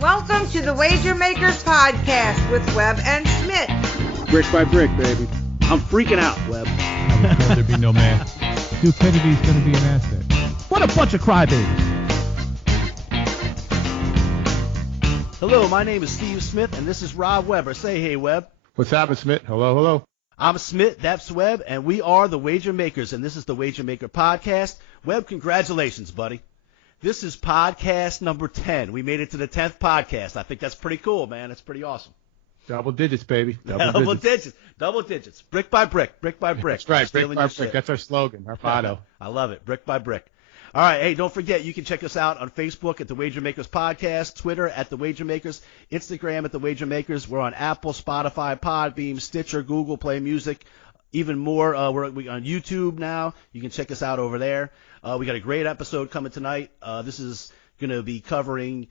Welcome to the Wager Makers Podcast with Webb and Smitt. Brick by brick, baby. I'm freaking out, Webb. I was told there'd be no man. Stupidity's going to be an asset. What a bunch of crybabies. Hello, my name is Steve Smith, and this is Rob Weber. Say hey, Webb. What's happening, Smitt? Hello. I'm Smitt, that's Webb, and we are the Wager Makers, and this is the Wager Maker Podcast. Webb, congratulations, buddy. This is podcast number 10. We made it to the 10th podcast. I think that's pretty cool, man. That's pretty awesome. Double digits, baby. Double digits. Brick by brick. That's right, brick by brick. That's our slogan, our motto. I love it, brick by brick. All right, hey, don't forget, you can check us out on Facebook at The Wager Makers Podcast, Twitter at The Wager Makers, Instagram at The Wager Makers. We're on Apple, Spotify, Podbeam, Stitcher, Google Play Music, even more. We're on YouTube now. You can check us out over there. We got a great episode coming tonight. This is going to be covering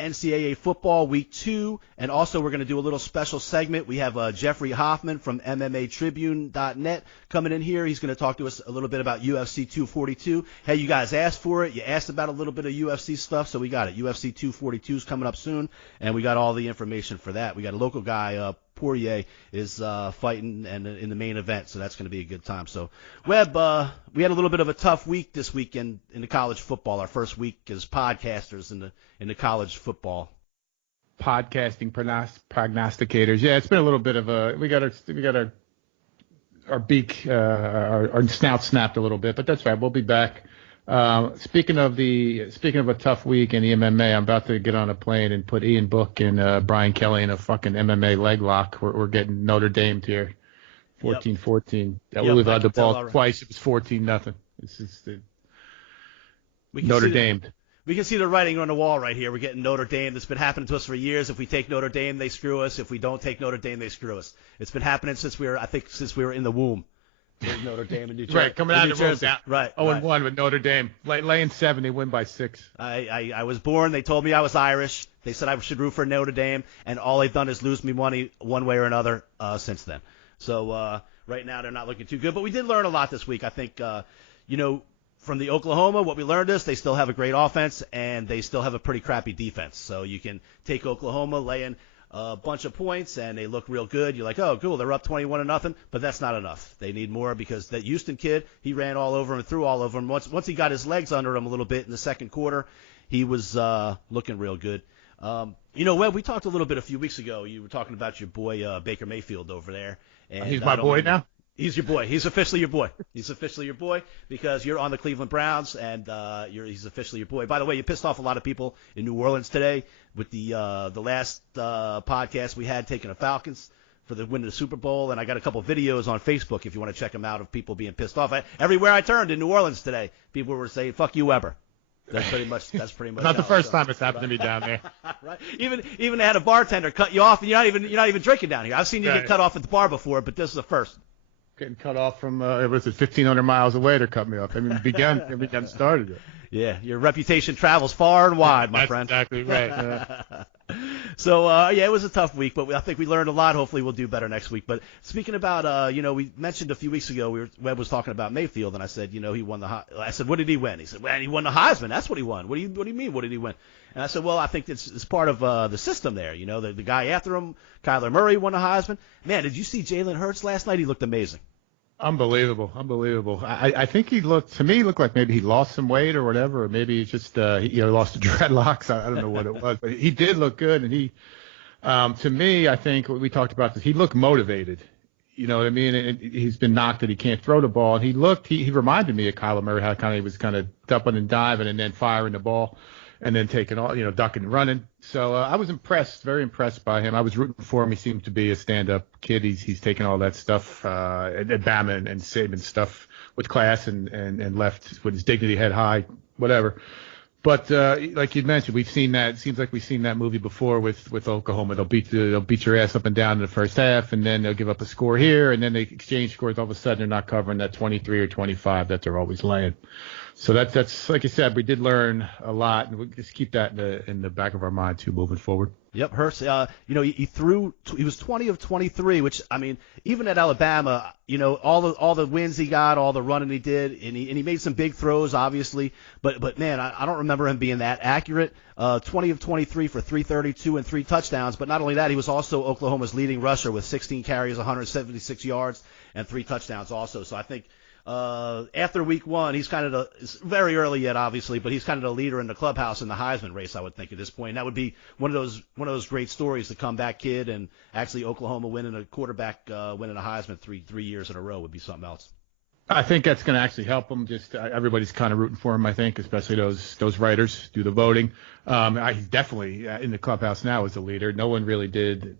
NCAA football week 2, and also we're going to do a little special segment. We have Jeffrey Hoffman from MMAtribune.net coming in here. He's going to talk to us a little bit about UFC 242. Hey, you guys asked for it. You asked about a little bit of UFC stuff, so we got it. UFC 242 is coming up soon, and we got all the information for that. We got a local guy, Poirier, is fighting and in the main event, so that's going to be a good time. So, Webb, we had a little bit of a tough week this weekend in the college football. Our first week as podcasters in the college football. Podcasting prognosticators. Yeah, it's been a little bit of a. We got our beak, our snout snapped a little bit, but that's right. We'll be back. Speaking of a tough week in the MMA, I'm about to get on a plane and put Ian Book and Brian Kelly in a fucking MMA leg lock. We're getting Notre Dame here, 14-14. We've had the ball twice. It was 14-0. This is Notre Dame. We can see the writing on the wall right here. We're getting Notre Dame. That's been happening to us for years. If we take Notre Dame, they screw us. If we don't take Notre Dame, they screw us. It's been happening since we were in the womb. Notre Dame and New Jersey. Right, coming out of the road down. Right. 0-1 with Notre Dame. Laying 7, they win by 6. I was born. They told me I was Irish. They said I should root for Notre Dame, and all they've done is lose me money one way or another since then. So right now they're not looking too good. But we did learn a lot this week. I think, from the Oklahoma, what we learned is they still have a great offense, and they still have a pretty crappy defense. So you can take Oklahoma, lay in a bunch of points, and they look real good. You're like, oh, cool, they're up 21-0, but that's not enough. They need more because that Houston kid, he ran all over him and threw all over him. Once he got his legs under him a little bit in the second quarter, he was looking real good. Webb, we talked a little bit a few weeks ago. You were talking about your boy Baker Mayfield over there. And he's my boy now? He's your boy. He's officially your boy. He's officially your boy because you're on the Cleveland Browns, and he's officially your boy. By the way, you pissed off a lot of people in New Orleans today with the last podcast we had taking the Falcons for the win of the Super Bowl, and I got a couple videos on Facebook if you want to check them out of people being pissed off. Everywhere I turned in New Orleans today, people were saying, "Fuck you, Weber." That's pretty much. Not the first time it's happened to me down there. Right. Even they had a bartender cut you off, and you're not even drinking down here. I've seen you get cut off at the bar before, but this is the first. Getting cut off from 1,500 miles away to cut me off. I mean, began started it. Yeah, your reputation travels far and wide, my friend. That's exactly right. So, it was a tough week, but I think we learned a lot. Hopefully we'll do better next week. But speaking about, we mentioned a few weeks ago, Webb was talking about Mayfield, and I said, he won I said, what did he win? He said, well, he won the Heisman. That's what he won. What do you mean, what did he win? And I said, well, I think it's part of the system there. The guy after him, Kyler Murray, won the Heisman. Man, did you see Jalen Hurts last night? He looked amazing. Unbelievable. I think he looked like maybe he lost some weight or whatever, or maybe he just lost the dreadlocks. I don't know what it was, but he did look good. And he, to me, I think we talked about this. He looked motivated. You know what I mean? And he's been knocked that he can't throw the ball. And he reminded me of Kyler Murray, how he was kind of dumping and diving and then firing the ball and then taking all, ducking and running. So I was very impressed by him. I was rooting for him. He seemed to be a stand-up kid. He's taken all that stuff at Bama and Saban stuff with class and left with his dignity head high, whatever. But like you mentioned, we've seen that. It seems like we've seen that movie before with Oklahoma. They'll beat your ass up and down in the first half, and then they'll give up a score here, and then they exchange scores. All of a sudden, they're not covering that 23 or 25 that they're always laying. So that's like you said, we did learn a lot, and we just keep that in the back of our mind too, moving forward. Yep, Hurst. He was 20 of 23, which I mean, even at Alabama, all the wins he got, all the running he did, and he made some big throws, obviously. But man, I don't remember him being that accurate. 20 of 23 for 332 and 3 touchdowns. But not only that, he was also Oklahoma's leading rusher with 16 carries, 176 yards, and 3 touchdowns also. So I think. After week 1, he's kind of it's very early yet, obviously, but he's kind of the leader in the clubhouse in the Heisman race, I would think, at this point. And that would be one of those great stories, the comeback kid, and actually Oklahoma winning a quarterback, winning a Heisman three years in a row would be something else. I think that's going to actually help him. Just everybody's kind of rooting for him, I think, especially those writers do the voting. He's definitely in the clubhouse now as a leader. No one really did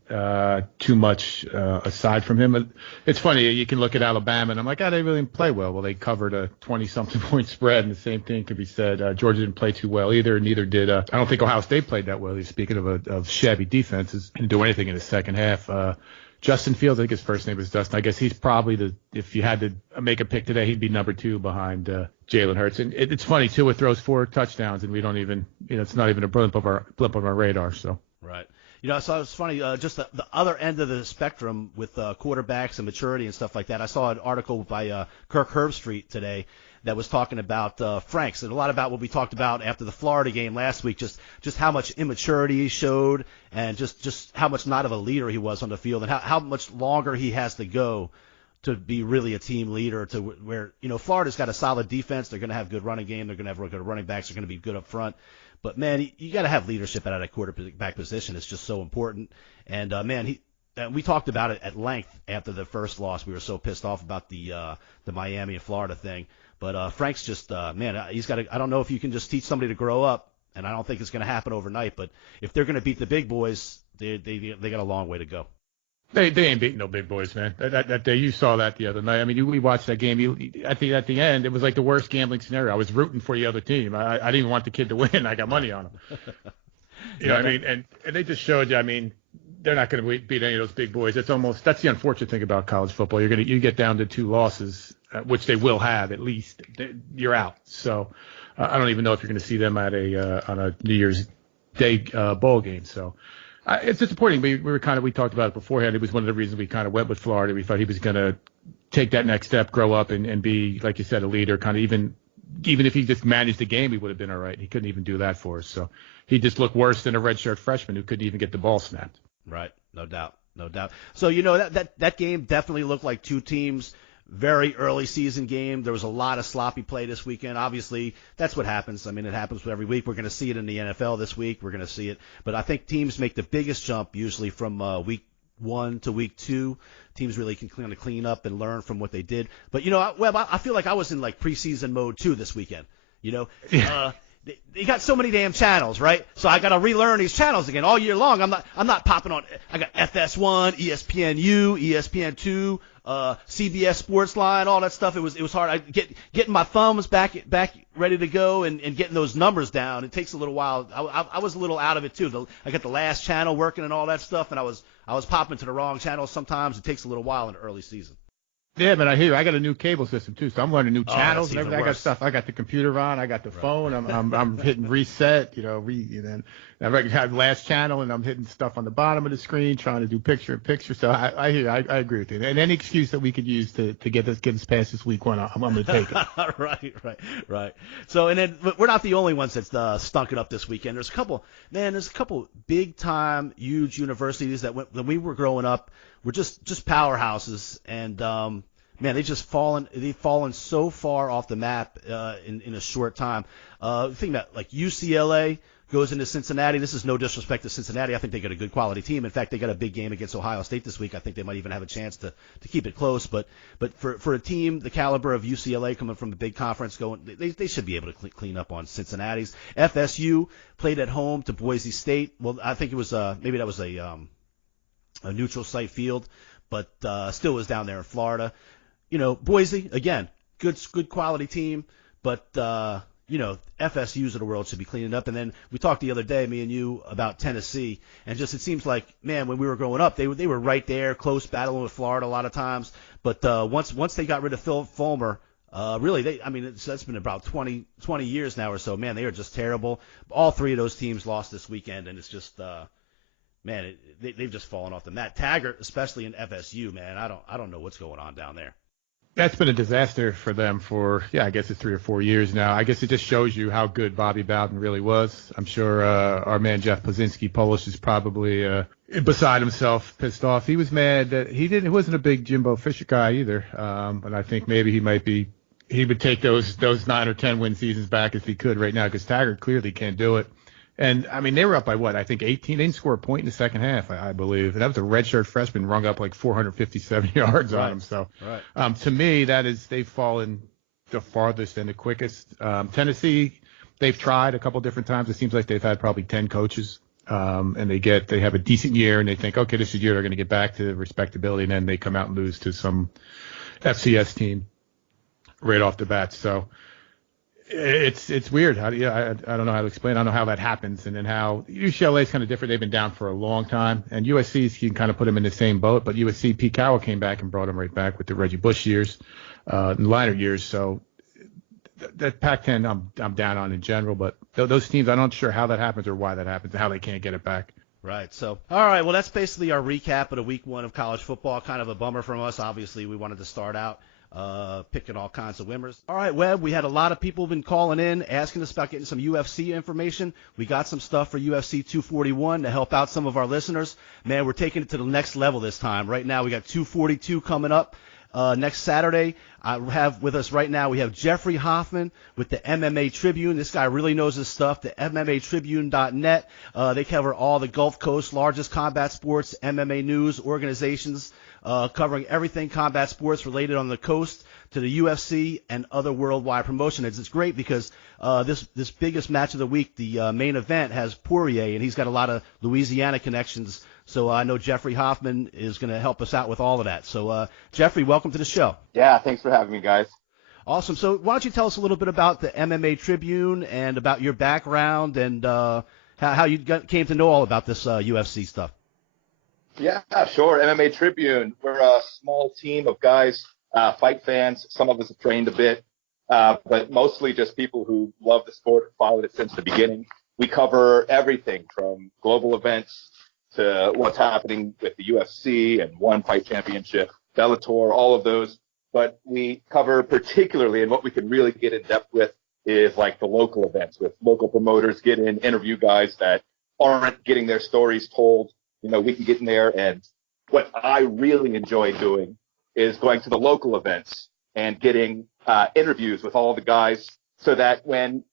too much aside from him. It's funny. You can look at Alabama, and I'm like, they really didn't play well. Well, they covered a 20-something point spread, and the same thing could be said. Georgia didn't play too well either, and neither did. I don't think Ohio State played that well. Speaking of shabby defenses, didn't do anything in the second half. Justin Fields, I think his first name is Dustin. I guess he's probably if you had to make a pick today, he'd be number 2 behind Jalen Hurts. And it's funny too, it throws 4 touchdowns, and we don't even, it's not even a blip of our radar. So right. I saw it's funny, just the other end of the spectrum with quarterbacks and maturity and stuff like that. I saw an article by Kirk Herbstreit today that was talking about Franks, and a lot about what we talked about after the Florida game last week, just how much immaturity he showed, and just how much not of a leader he was on the field, and how much longer he has to go to be really a team leader, to where, Florida's got a solid defense. They're going to have good running game. They're going to have good running backs. They're going to be good up front. But, man, you got to have leadership out of that quarterback position. It's just so important. And, man, we talked about it at length after the first loss. We were so pissed off about the Miami and Florida thing. But Frank's just, man, he's got I don't know if you can just teach somebody to grow up, and I don't think it's going to happen overnight. But if they're going to beat the big boys, they got a long way to go. They ain't beating no big boys, man. That day, you saw that the other night. I mean, we watched that game. At the end, it was like the worst gambling scenario. I was rooting for the other team. I didn't even want the kid to win. I got money on him. You know what I mean? And they just showed you. I mean, they're not going to beat any of those big boys. That's the unfortunate thing about college football. You get down to 2 losses, which they will have at least. You're out. So I don't even know if you're going to see them at on a New Year's Day bowl game. So. It's disappointing. We talked about it beforehand. It was one of the reasons we kind of went with Florida. We thought he was going to take that next step, grow up, and be, like you said, a leader. Kind of even if he just managed the game, he would have been all right. He couldn't even do that for us. So he just looked worse than a redshirt freshman who couldn't even get the ball snapped. Right. No doubt. So, that game definitely looked like 2 teams. Very early season game. There was a lot of sloppy play this weekend. Obviously, that's what happens. I mean, it happens every week. We're going to see it in the NFL this week. We're going to see it. But I think teams make the biggest jump usually from week 1 to week 2. Teams really can kind of clean up and learn from what they did. But, Webb, I feel like I was in like preseason mode too this weekend. They got so many damn channels, right? So I got to relearn these channels again all year long. I'm not popping on. I got FS1, ESPNU, ESPN2, CBS Sportsline, all that stuff. It was hard. Getting my thumbs back ready to go and getting those numbers down. It takes a little while. I was a little out of it too. I got the last channel working and all that stuff, and I was popping to the wrong channel sometimes. It takes a little while in the early season. Yeah, but I hear you. I got a new cable system too, so I'm learning new channels and everything. I got stuff. I got the computer on. I got the phone. I'm hitting reset. And then I have last channel, and I'm hitting stuff on the bottom of the screen, trying to do picture in picture. So I hear. I agree with you. And any excuse that we could use to get us past this week 1, I'm going to take it. Right. So and then we're not the only ones that's stunk it up this weekend. There's a couple big time, huge universities that when we were growing up were just powerhouses, and man, they've fallen so far off the map in a short time. Think about like UCLA goes into Cincinnati. This is no disrespect to Cincinnati. I think they got a good quality team. In fact, they got a big game against Ohio State this week. I think they might even have a chance to keep it close. But for a team the caliber of UCLA coming from a big conference, they should be able to clean up on Cincinnati's. FSU played at home to Boise State. Well, I think it was maybe that was a neutral site field, but still was down there in Florida. Boise, again, good quality team, but FSUs of the world should be cleaning up. And then we talked the other day, me and you, about Tennessee, and just it seems like, man, when we were growing up, they were right there, close, battling with Florida a lot of times. But once they got rid of Phil Fulmer, Really, that's been about 20 years now or so. Man, they are just terrible. All three of those teams lost this weekend, and it's just, they've just fallen off the mat. Taggart, especially in FSU, man, I don't know what's going on down there. That's been a disaster for them for, I guess it's 3 or 4 years now. I guess it just shows you how good Bobby Bowden really was. I'm sure our man Jeff Plazinski, Polish, is probably beside himself, pissed off. He was mad that he wasn't a big Jimbo Fisher guy either. But I think maybe he would take those 9 or 10 win seasons back if he could right now, because Taggart clearly can't do it. And, they were up by what? I think 18. They didn't score a point in the second half, I believe. And that was a redshirt freshman rung up like 457 yards on him. So, to me, they've fallen the farthest and the quickest. Tennessee, they've tried a couple different times. It seems like they've had probably 10 coaches. And they have a decent year and they think, okay, this is the year they're going to get back to respectability. And then they come out and lose to some FCS team right off the bat. So, it's weird. I don't know how to explain. I don't know how that happens, and then how UCLA is kind of different. They've been down for a long time, and USC, you can kind of put them in the same boat. But USC, Pete Carroll came back and brought them right back with the Reggie Bush years, and Liner years. So that Pac-10, I'm down on in general. But those teams, I'm not sure how that happens or why that happens, and how they can't get it back. Right. So, all right. Well, that's basically our recap of the week 1 of college football. Kind of a bummer from us. Obviously, we wanted to start out picking all kinds of winners. All right, Webb, we had a lot of people been calling in, asking us about getting some UFC information. We got some stuff for UFC 241 to help out some of our listeners. Man, we're taking it to the next level this time. Right now, we got 242 coming up next Saturday. I have with us right now, we have Jeffrey Hoffman with the MMA Tribune. This guy really knows his stuff, the MMAtribune.net. They cover all the Gulf Coast largest combat sports, MMA news organizations, covering everything combat sports related on the coast to the UFC and other worldwide promotions. It's great because this biggest match of the week, the main event, has Poirier, and he's got a lot of Louisiana connections. So I know Jeffrey Hoffman is going to help us out with all of that. So, Jeffrey, welcome to the show. Yeah, thanks for having me, guys. Awesome. So why don't you tell us a little bit about the MMA Tribune and about your background and how you came to know all about this UFC stuff? Yeah, sure. MMA Tribune. We're a small team of guys, fight fans. Some of us have trained a bit, but mostly just people who love the sport, followed it since the beginning. We cover everything from global events to what's happening with the UFC and One Fight Championship, Bellator, all of those. But we cover particularly, and what we can really get in depth with is like the local events with local promoters, get in, interview guys that aren't getting their stories told. We can get in there, and what I really enjoy doing is going to the local events and getting interviews with all the guys so that when,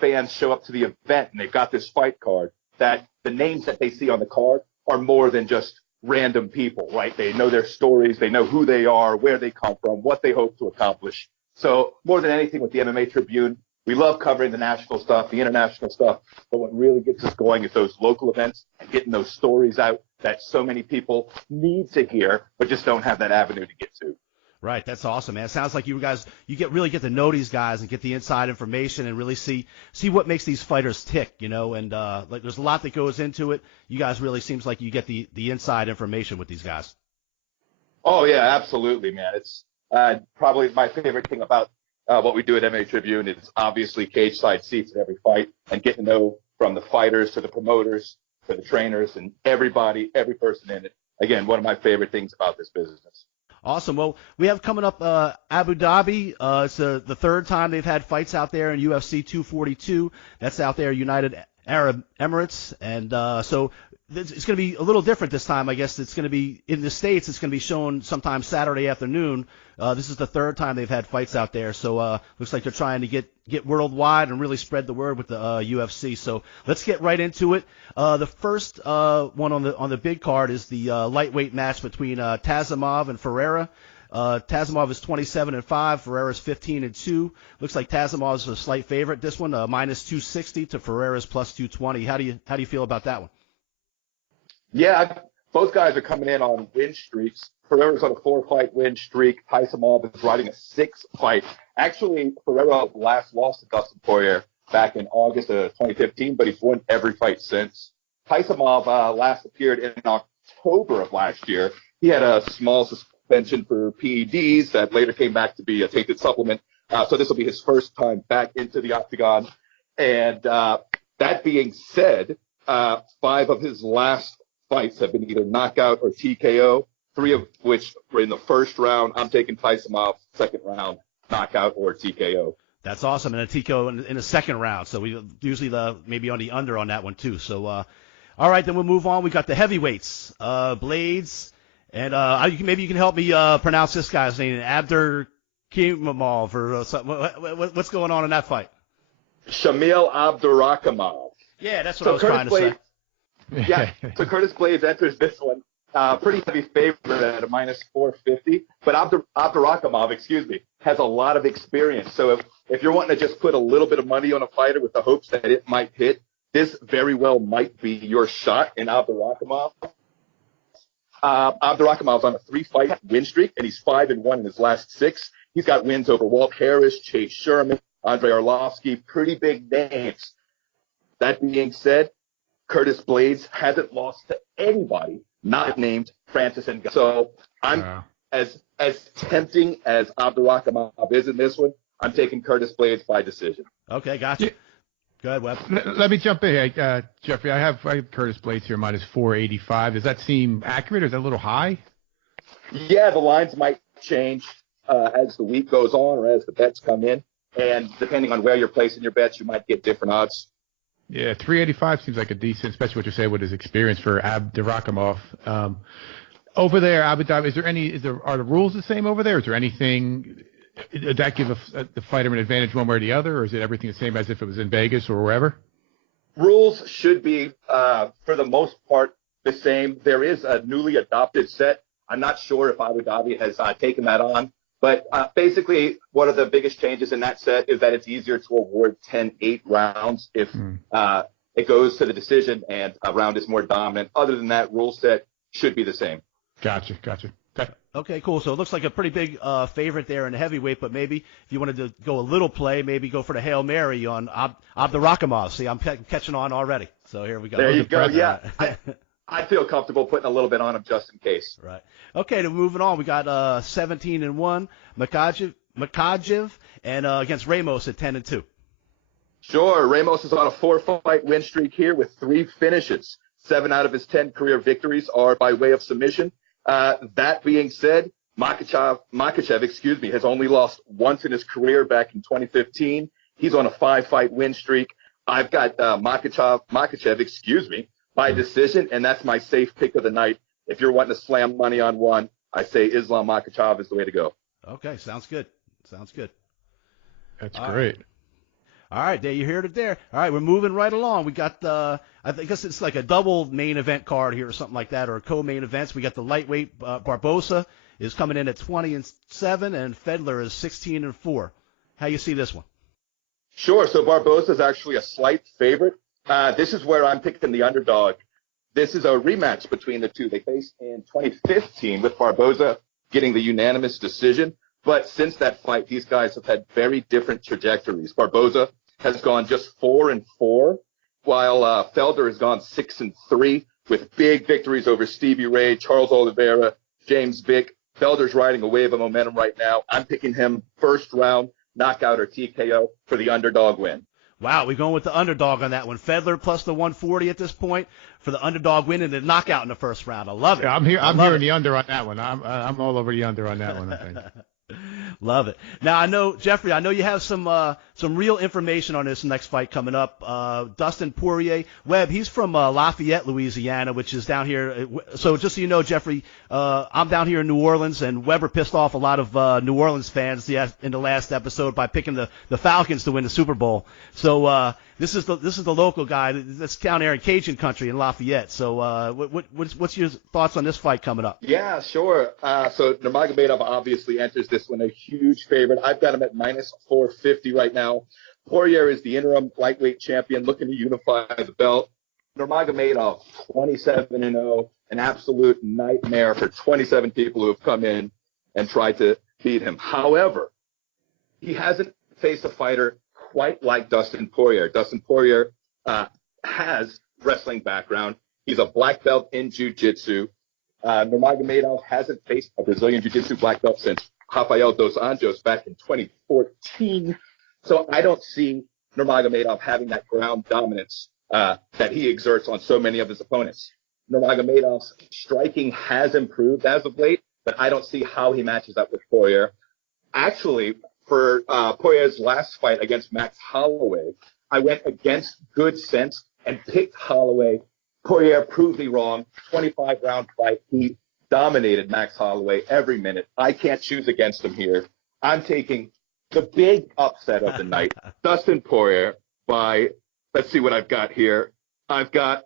fans show up to the event and they've got this fight card, that the names that they see on the card are more than just random people, right? They know their stories, they know who they are, where they come from, what they hope to accomplish. So more than anything with the MMA Tribune, we love covering the national stuff, the international stuff, but what really gets us going is those local events and getting those stories out that so many people need to hear, but just don't have that avenue to get to. Right, that's awesome, man. It sounds like you guys, really get to know these guys and get the inside information and really see what makes these fighters tick, and like there's a lot that goes into it. You guys really seems like you get the inside information with these guys. Oh yeah, absolutely, man. It's probably my favorite thing about what we do at MMA Tribune is obviously cage side seats at every fight and getting to know from the fighters to the promoters to the trainers and everybody, every person in it. Again, one of my favorite things about this business. Awesome. Well, we have coming up Abu Dhabi. It's the third time they've had fights out there in UFC 242. That's out there, United Arab Emirates. And so it's going to be a little different this time. I guess it's going to be in the States. It's going to be shown sometime Saturday afternoon. This is the third time they've had fights out there. So looks like they're trying to get worldwide and really spread the word with the UFC. So let's get right into it. The first one on the big card is the lightweight match between Tazimov and Ferreira. Tazimov is 27-5. Ferreira's 15-2. Looks like Tazimov's a slight favorite. This one minus 260 to Ferreira's plus 220. How do you feel about that one? Yeah, both guys are coming in on win streaks. Ferreira's on a 4-fight win streak. Tazimov is riding a 6-fight. Actually, Ferreira last lost to Dustin Poirier back in August of 2015, but he's won every fight since. Tazimov last appeared in October of last year. He had a small suspension for PEDs that later came back to be a tainted supplement. So this will be his first time back into the octagon. And that being said, 5 of his last fights have been either knockout or TKO, 3 of which were in the first round. I'm taking Tyson off, second round, knockout or TKO. That's awesome. And a TKO in the second round. So we usually maybe on the under on that one too. So, all right, then we'll move on. We got the heavyweights, Blades. And maybe you can help me pronounce this guy's name, Abdur Kimamov or something. What's going on in that fight? Shamil Abdurakhimov. Yeah, that's what I was trying to say. Yeah, so Curtis Blades enters this one. Pretty heavy favorite at a minus 450. But Abdurakhimov, has a lot of experience. So if you're wanting to just put a little bit of money on a fighter with the hopes that it might hit, this very well might be your shot in Abdurakhimov. Abdurakhimov's on a 3-fight win streak, and he's 5-1 in his last 6. He's got wins over Walt Harris, Chase Sherman, Andrei Arlovsky, pretty big names. That being said, Curtis Blades hasn't lost to anybody not named Francis Ngannou. So I'm as tempting as Abdurakhimov is in this one. I'm taking Curtis Blades by decision. Okay, gotcha. Go ahead, Webb. Let me jump in, Jeffrey. I have Curtis Blades here minus 485. Does that seem accurate, or is that a little high? Yeah, the lines might change as the week goes on or as the bets come in, and depending on where you're placing your bets, you might get different odds. Yeah, 385 seems like a decent, especially what you say with his experience for Abdurakhimov. Over there, Abu Dhabi, are the rules the same over there? Is there anything that give the fighter an advantage one way or the other, or is it everything the same as if it was in Vegas or wherever? Rules should be, for the most part, the same. There is a newly adopted set. I'm not sure if Abu Dhabi has taken that on, but basically one of the biggest changes in that set is that it's easier to award 10-8 rounds if it goes to the decision and a round is more dominant. Other than that, rule set should be the same. Gotcha. Okay, cool. So it looks like a pretty big favorite there in the heavyweight, but maybe if you wanted to go a little play, maybe go for the Hail Mary on Abdurakhimov. See, I'm catching on already. So here we go. There you go. Yeah. I feel comfortable putting a little bit on him just in case. Right. Okay, then moving on. We got 17-1, Makachev, and against Ramos at 10-2. Sure. Ramos is on a 4-fight win streak here with 3 finishes. 7 out of his 10 career victories are by way of submission. That being said, Makachev, has only lost once in his career back in 2015. He's on a 5-fight win streak. I've got Makachev, by decision, and that's my safe pick of the night. If you're wanting to slam money on one, I say Islam Makhachev is the way to go. Okay, sounds good. That's great. All right, there you heard it there. All right, we're moving right along. We got I guess it's like a double main event card here or something like that, or co-main events. We got the lightweight Barbosa is coming in at 20-7, and Fedler is 16-4. How you see this one? Sure. So Barbosa is actually a slight favorite. This is where I'm picking the underdog. This is a rematch between the two. They faced in 2015 with Barbosa getting the unanimous decision. But since that fight, these guys have had very different trajectories. Barbosa has gone just 4-4, while Felder has gone 6-3 with big victories over Stevie Ray, Charles Oliveira, James Vick. Felder's riding a wave of momentum right now. I'm picking him first round, knockout or TKO for the underdog win. Wow, we're going with the underdog on that one. Fedler plus the 140 at this point for the underdog win and the knockout in the first round. I love it. Yeah, I'm hearing the under on that one. I'm all over the under on that one, I think. Love it. Now I know, Jeffrey, you have some real information on this next fight coming up. Dustin Poirier, Webb, he's from Lafayette, Louisiana, which is down here. So just so you know, Jeffrey, I'm down here in New Orleans, and Weber pissed off a lot of New Orleans fans in the last episode by picking the Falcons to win the Super Bowl. So this is the local guy that's down there in Cajun country in Lafayette. So what's your thoughts on this fight coming up? Yeah, sure. So Nurmagomedov obviously enters this one a huge favorite. I've got him at minus 450 right now. Poirier is the interim lightweight champion looking to unify the belt. Nurmagomedov, 27-0, an absolute nightmare for 27 people who have come in and tried to beat him. However, he hasn't faced a fighter quite like Dustin Poirier. Dustin Poirier has wrestling background. He's a black belt in jiu-jitsu. Nurmagomedov hasn't faced a Brazilian jiu-jitsu black belt since Rafael Dos Anjos back in 2014. So I don't see Nurmagomedov having that ground dominance that he exerts on so many of his opponents. Nurmagomedov's striking has improved as of late, but I don't see how he matches up with Poirier. Actually, for Poirier's last fight against Max Holloway, I went against good sense and picked Holloway. Poirier proved me wrong. 25-round fight. He dominated Max Holloway every minute. I can't choose against him here. I'm taking the big upset of the night, Dustin Poirier by, let's see what I've got here. I've got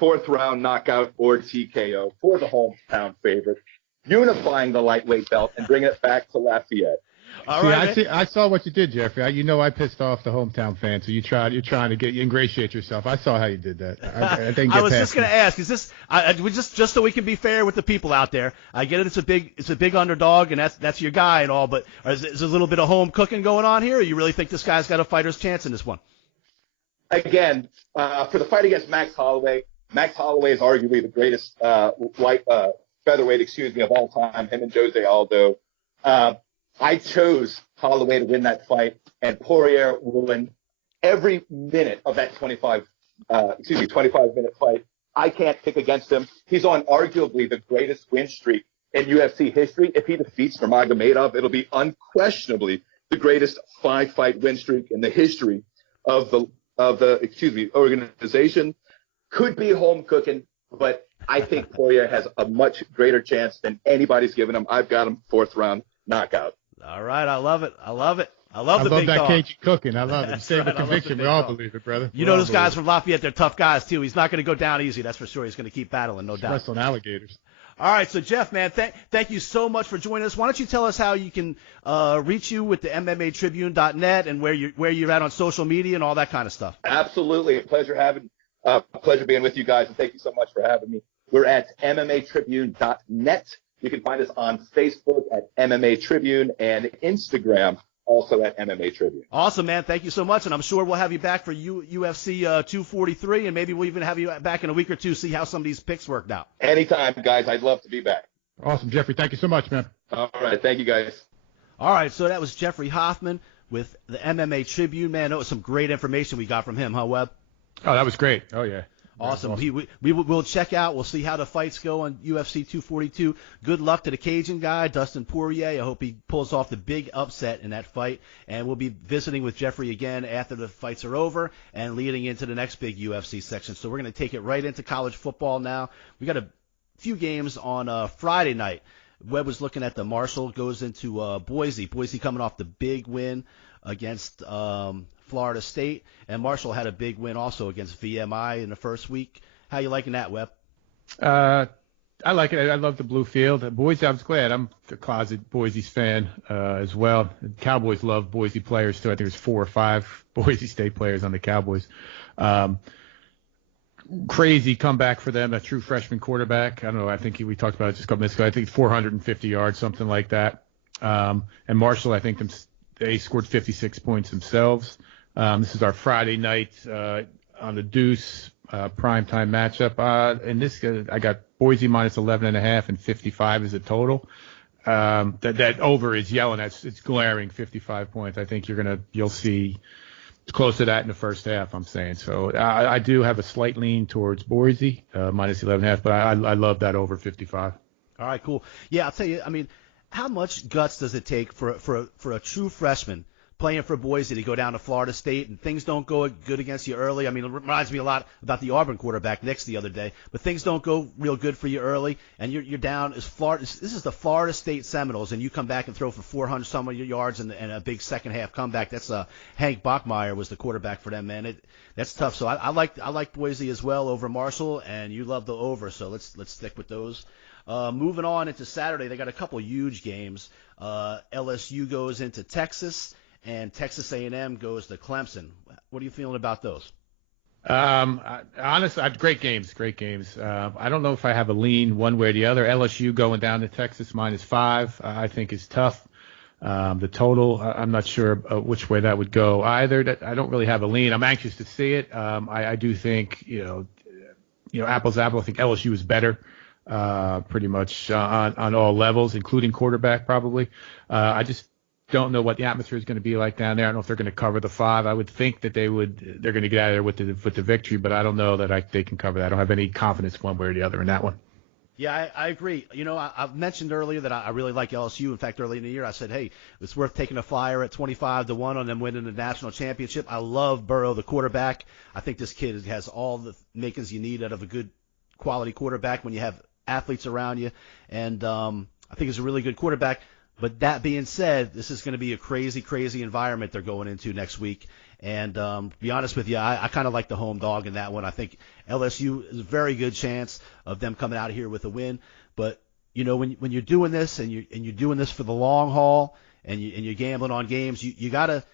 4th-round knockout or TKO for the hometown favorite, unifying the lightweight belt and bringing it back to Lafayette. All right, I saw what you did, Jeffrey. I pissed off the hometown fans, so you're trying to ingratiate yourself. I saw how you did that. I didn't get I was past just going to ask, is this we just so we can be fair with the people out there? I get it, it's a big underdog, and that's your guy and all, but is there a little bit of home cooking going on here, or you really think this guy's got a fighter's chance in this one? Again, for the fight against Max Holloway is arguably the greatest featherweight, of all time, him and Jose Aldo. I chose Holloway to win that fight, and Poirier will win every minute of that 25-minute fight. I can't pick against him. He's on arguably the greatest win streak in UFC history. If he defeats Nurmagomedov, it'll be unquestionably the greatest 5-fight win streak in the history of the organization. Could be home cooking, but I think Poirier has a much greater chance than anybody's given him. I've got him 4th-round knockout. All right, I love it. I love the big dog. I love that Cajun cooking. I love it. You saved the conviction. We all believe it, brother. You know those guys from Lafayette, they're tough guys, too. He's not going to go down easy, that's for sure. He's going to keep battling, no doubt. Wrestling alligators. All right, so Jeff, man, thank you so much for joining us. Why don't you tell us how you can reach you with the MMAtribune.net and where you're at on social media and all that kind of stuff? Absolutely. Pleasure being with you guys, and thank you so much for having me. We're at MMAtribune.net. You can find us on Facebook at MMA Tribune and Instagram also at MMA Tribune. Awesome, man. Thank you so much, and I'm sure we'll have you back for UFC 243, and maybe we'll even have you back in a week or two, see how some of these picks worked out. Anytime, guys. I'd love to be back. Awesome, Jeffrey. Thank you so much, man. All right. Thank you, guys. All right, so that was Jeffrey Hoffman with the MMA Tribune. Man, that was some great information we got from him, huh, Webb? Oh, that was great. Oh, yeah. Awesome. We'll check out. We'll see how the fights go on UFC 242. Good luck to the Cajun guy, Dustin Poirier. I hope he pulls off the big upset in that fight. And we'll be visiting with Jeffrey again after the fights are over and leading into the next big UFC section. So we're going to take it right into college football now. We got a few games on Friday night. Webb was looking at the Marshall goes into Boise. Boise coming off the big win against Florida State, and Marshall had a big win also against VMI in the first week. How you liking that, Webb? I like it. I love the blue field. Boise, I was glad. I'm a closet Boise's fan as well. The Cowboys love Boise players too. I think there's 4 or 5 Boise State players on the Cowboys. Crazy comeback for them, a true freshman quarterback. I don't know. I think we talked about it just a couple minutes ago. I think 450 yards, something like that. And Marshall, I think they scored 56 points themselves. This is our Friday night on the Deuce primetime matchup. And this, I got Boise minus 11.5 and 55 is a total. That over is yelling. It's glaring 55 points. I think you'll see close to that in the first half, I'm saying. So I do have a slight lean towards Boise minus 11.5, but I love that over 55. All right, cool. Yeah, I'll tell you, I mean, how much guts does it take for a true freshman playing for Boise to go down to Florida State and things don't go good against you early? I mean, it reminds me a lot about the Auburn quarterback Nix the other day, but things don't go real good for you early, and you're down as Florida. This is the Florida State Seminoles, and you come back and throw for 400 some of your yards and a big second half comeback. That's Hank Bachmeier was the quarterback for them, man. That's tough. So I like Boise as well over Marshall, and you love the over, so let's stick with those. Moving on into Saturday, they got a couple huge games. LSU goes into Texas, and Texas A&M goes to Clemson. What are you feeling about those? Honestly, great games. I don't know if I have a lean one way or the other. LSU going down to Texas minus 5, I think is tough. The total, I'm not sure which way that would go either. I don't really have a lean. I'm anxious to see it. I do think, apples to apples, I think LSU is better. pretty much on all levels, including quarterback probably. I just don't know what the atmosphere is going to be like down there. I don't know if they're going to cover the 5. I would think that they're going to get out of there with the victory, but I don't know that they can cover that. I don't have any confidence one way or the other in that one. Yeah, I agree. I've mentioned earlier that I really like LSU. In fact, early in the year, I said, hey, it's worth taking a flyer at 25-1 on them winning the national championship. I love Burrow, the quarterback. I think this kid has all the makings you need out of a good quality quarterback when you have athletes around you. And I think he's a really good quarterback. But that being said, this is going to be a crazy, crazy environment they're going into next week. And to be honest with you, I kind of like the home dog in that one. I think LSU is a very good chance of them coming out here with a win. But when you're doing this and you're doing this for the long haul and you're gambling on games, you gotta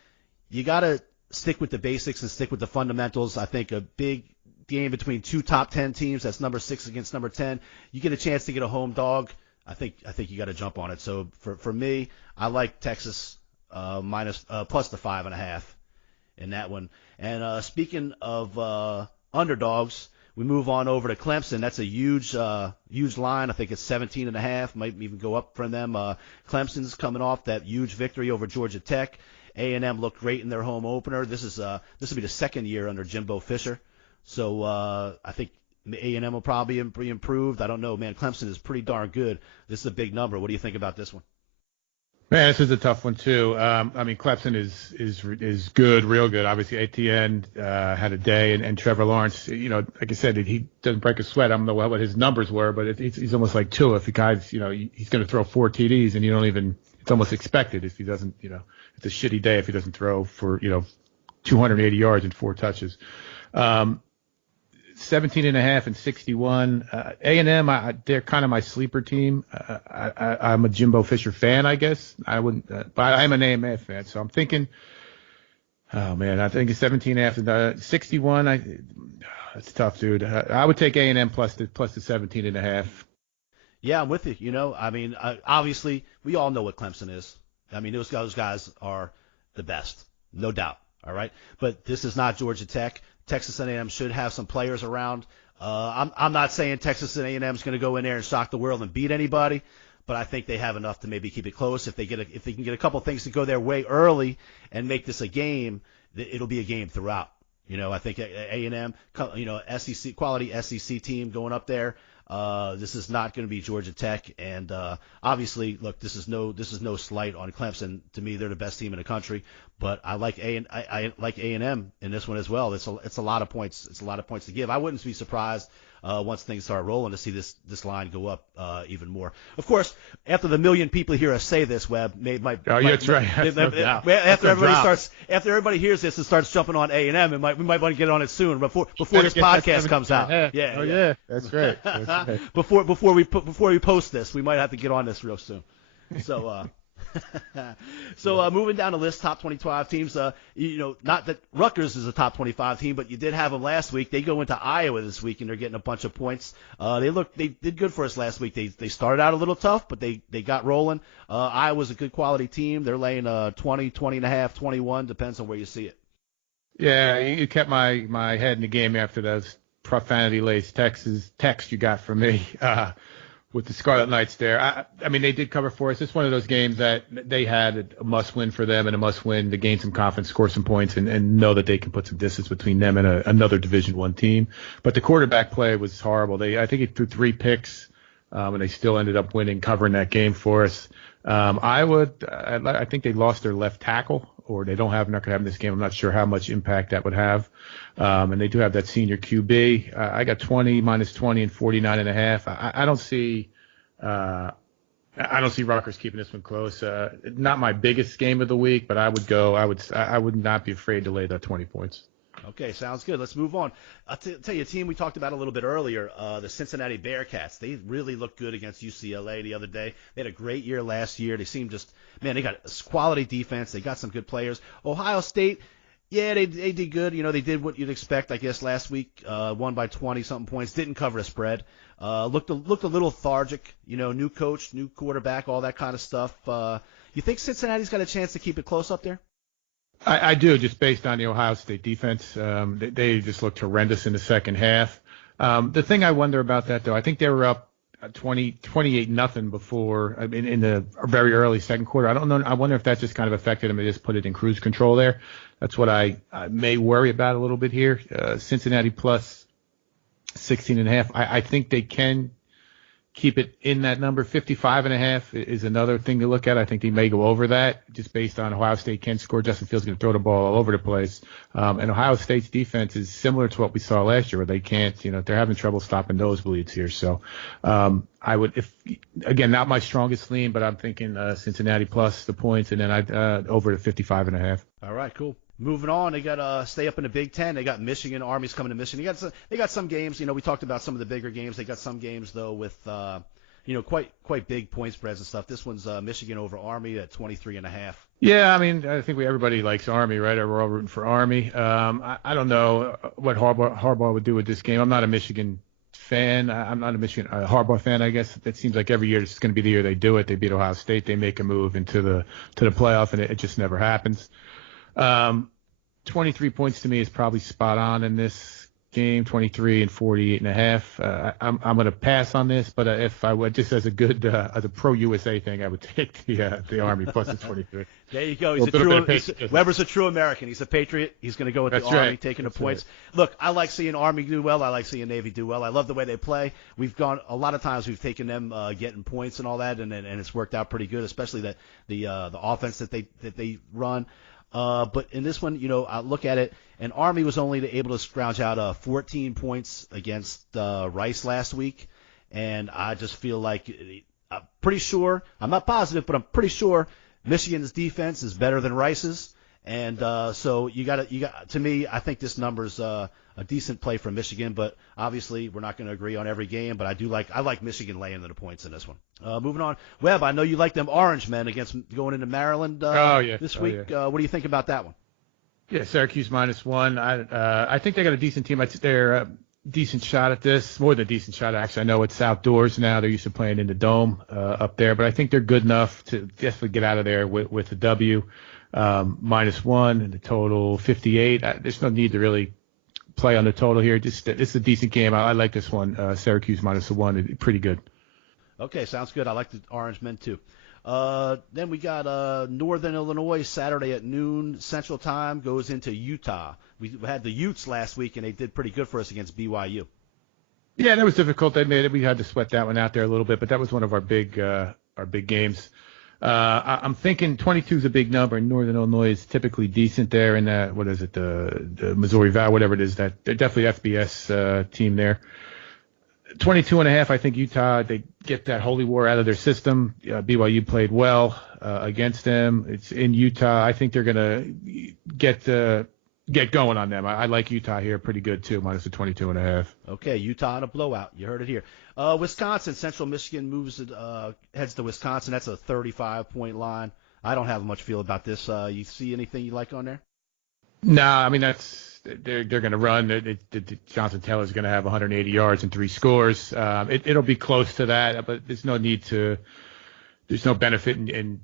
stick with the basics and stick with the fundamentals. I think a big game between two top 10 teams, that's number 6 against number 10, you get a chance to get a home dog. I think you got to jump on it. So for me, I like Texas plus the 5.5 in that one. And speaking of underdogs, we move on over to Clemson. That's a huge line. I think it's 17.5. Might even go up from them. Clemson's coming off that huge victory over Georgia Tech. A&M looked great in their home opener. This will be the second year under Jimbo Fisher. So I think A&M will probably be improved. I don't know, man. Clemson is pretty darn good. This is a big number. What do you think about this one? Man, this is a tough one too. Clemson is good, real good. Obviously, Etienne had a day, and Trevor Lawrence, like I said, he doesn't break a sweat. I don't know what his numbers were, but he's almost like Tua. If the guy's, he's going to throw 4 TDs, and you don't even. It's almost expected if he doesn't. It's a shitty day if he doesn't throw for 280 yards and 4 touches. 17.5 and 61. A&M, they're kind of my sleeper team. I'm a Jimbo Fisher fan, I guess. I wouldn't, but I'm an A&M fan, so I'm thinking. Oh man, I think it's 17.5 and 61. That's tough, dude. I would take A&M plus the 17.5. Yeah, I'm with you. Obviously, we all know what Clemson is. Those guys are the best, no doubt. All right, but this is not Georgia Tech. Texas A&M should have some players around. I'm not saying Texas A&M is going to go in there and shock the world and beat anybody, but I think they have enough to maybe keep it close. If they can get a couple things to go their way early and make this a game, it'll be a game throughout. I think A&M, SEC quality SEC team going up there. This is not going to be Georgia Tech, and obviously, look, this is no slight on Clemson. To me, they're the best team in the country, but I like A&M in this one as well. It's a lot of points. It's a lot of points to give. I wouldn't be surprised once things start rolling to see this line go up even more. Of course, after the million people hear us say this, Webb, that's right. After everybody hears this and starts jumping on A&M, we might want to get on it soon before this podcast comes out. Yeah, that's right. Before we post this, we might have to get on this real soon. So moving down the list, top 25 teams. Not that Rutgers is a top 25 team, but you did have them last week. They go into Iowa this week, and they're getting a bunch of points. They did good for us last week. They started out a little tough, but they got rolling. Iowa's a good quality team. They're laying 20, 20.5, 21, depends on where you see it. Yeah, you kept my head in the game after those profanity-laced text you got from me. With the Scarlet Knights there. They did cover for us. It's one of those games that they had a must-win for them and a must-win to gain some confidence, score some points, and know that they can put some distance between them and another Division I team. But the quarterback play was horrible. I think he threw 3 picks, and they still ended up winning, covering that game for us. I think they lost their left tackle, or they're not going to have in this game. I'm not sure how much impact that would have. And they do have that senior QB. I got 20, minus 20, and 49.5. I don't see Rutgers keeping this one close. Not my biggest game of the week, but I would not be afraid to lay that 20 points. Okay, sounds good. Let's move on. I'll tell you a team we talked about a little bit earlier, the Cincinnati Bearcats. They really looked good against UCLA the other day. They had a great year last year. They seem they got a quality defense. They got some good players. Ohio State, yeah, they did good. They did what you'd expect, I guess, last week. Won by 20-something points. Didn't cover a spread. Looked a little lethargic. New coach, new quarterback, all that kind of stuff. You think Cincinnati's got a chance to keep it close up there? I do, just based on the Ohio State defense. They just looked horrendous in the second half. The thing I wonder about that, though, I think they were up 28-0 before, I mean, in the very early second quarter. I don't know. I wonder if that just kind of affected him. They just put it in cruise control there. That's what I may worry about a little bit here. Cincinnati plus 16.5. I think they can keep it in that number. 55.5 is another thing to look at. I think they may go over that just based on Ohio State can score. Justin Fields going to throw the ball all over the place. And Ohio State's defense is similar to what we saw last year, where they can't, they're having trouble stopping nosebleeds here. So I would, again, not my strongest lean, but I'm thinking Cincinnati plus the points, and then I'd over to 55.5. All right, cool. Moving on, they got stay up in the Big Ten. They got Michigan. Army's coming to Michigan. They got some games. We talked about some of the bigger games. They got some games though with quite big point spreads and stuff. This one's Michigan over Army at 23.5. Yeah, I mean, I think everybody likes Army, right? We're all rooting for Army. I don't know what Harbaugh would do with this game. I'm not a Michigan fan. I'm not a Michigan Harbaugh fan. I guess it seems like every year this is going to be the year they do it. They beat Ohio State. They make a move into the playoff, and it just never happens. 23 points to me is probably spot on in this game. 23 and 48.5. I'm going to pass on this, but if I would, just as a pro USA thing, I would take the Army plus the 23. There you go. Weber's a true American. He's a patriot. He's going to go with the Army, taking the points. Right. Look, I like seeing Army do well. I like seeing Navy do well. I love the way they play. We've gone a lot of times. We've taken them getting points and all that, and it's worked out pretty good, especially the offense that they run. But in this one, I look at it, and Army was only able to scrounge out 14 points against Rice last week, and I just feel like I'm pretty sure, I'm not positive, but I'm pretty sure Michigan's defense is better than Rice's, and so you got to me, I think this number's a decent play from Michigan, but obviously we're not going to agree on every game, but I like Michigan laying the points in this one. Moving on, Webb, I know you like them Orange men against going into Maryland this week. Yeah. What do you think about that one? Yeah, Syracuse -1. I think they got a decent team. They're a decent shot at this, more than a decent shot actually. I know it's outdoors now. They're used to playing in the dome up there, but I think they're good enough to definitely get out of there with a W. -1 and the total 58. There's no need to really play on the total here. Just this is a decent game. I like this one. Syracuse -1, pretty good. Okay, sounds good. I like the Orange men too. Then we got Northern Illinois Saturday at noon Central Time goes into Utah. We had the Utes last week and they did pretty good for us against BYU. Yeah, that was difficult. They made it. We had to sweat that one out there a little bit, but that was one of our big games. I'm thinking 22 is a big number, and Northern Illinois is typically decent there in that, what is it, the Missouri Valley, whatever it is, that they're definitely FBS team there. 22.5, I think Utah, they get that holy war out of their system. BYU played well against them. It's in Utah. I think they're going to get going on them. I like Utah here pretty good too, minus the 22.5. Okay, Utah in a blowout. You heard it here. Wisconsin, Central Michigan heads to Wisconsin. That's a 35-point line. I don't have much feel about this. You see anything you like on there? No, I mean they're going to run. Jonathan Taylor's going to have 180 yards and 3 scores. It'll be close to that, but there's no benefit in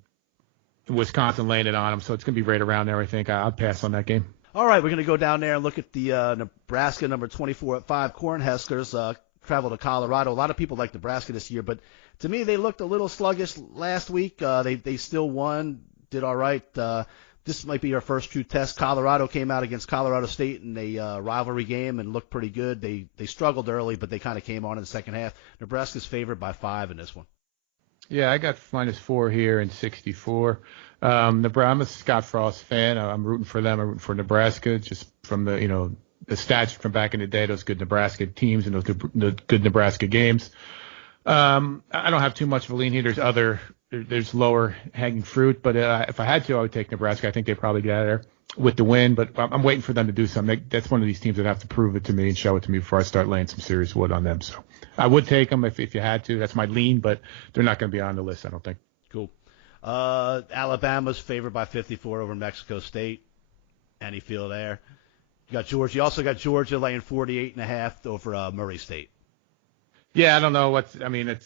Wisconsin laying it on them, so it's going to be right around there. I think I'll pass on that game. All right, we're going to go down there and look at the Nebraska number 24 at 5 Cornhuskers travel to Colorado. A lot of people like Nebraska this year, but to me they looked a little sluggish last week. They still won, did all right. This might be our first true test. Colorado came out against Colorado State in a rivalry game and looked pretty good. They struggled early, but they kind of came on in the second half. Nebraska's favored by 5 in this one. Yeah, I got -4 here and 64. I'm a Scott Frost fan. I'm rooting for them. I'm rooting for Nebraska just from the stats from back in the day, those good Nebraska teams and the good Nebraska games. I don't have too much of a lean here. There's lower hanging fruit, but if I had to, I would take Nebraska. I think they probably get out of there with the win, but I'm waiting for them to do something. That's one of these teams that have to prove it to me and show it to me before I start laying some serious wood on them. So I would take them if you had to. That's my lean, but they're not going to be on the list, I don't think. Cool. Alabama's favored by 54 over Mexico State. Any feel there? You got Georgia. You also got Georgia laying 48.5 over Murray State. Yeah, I don't know it's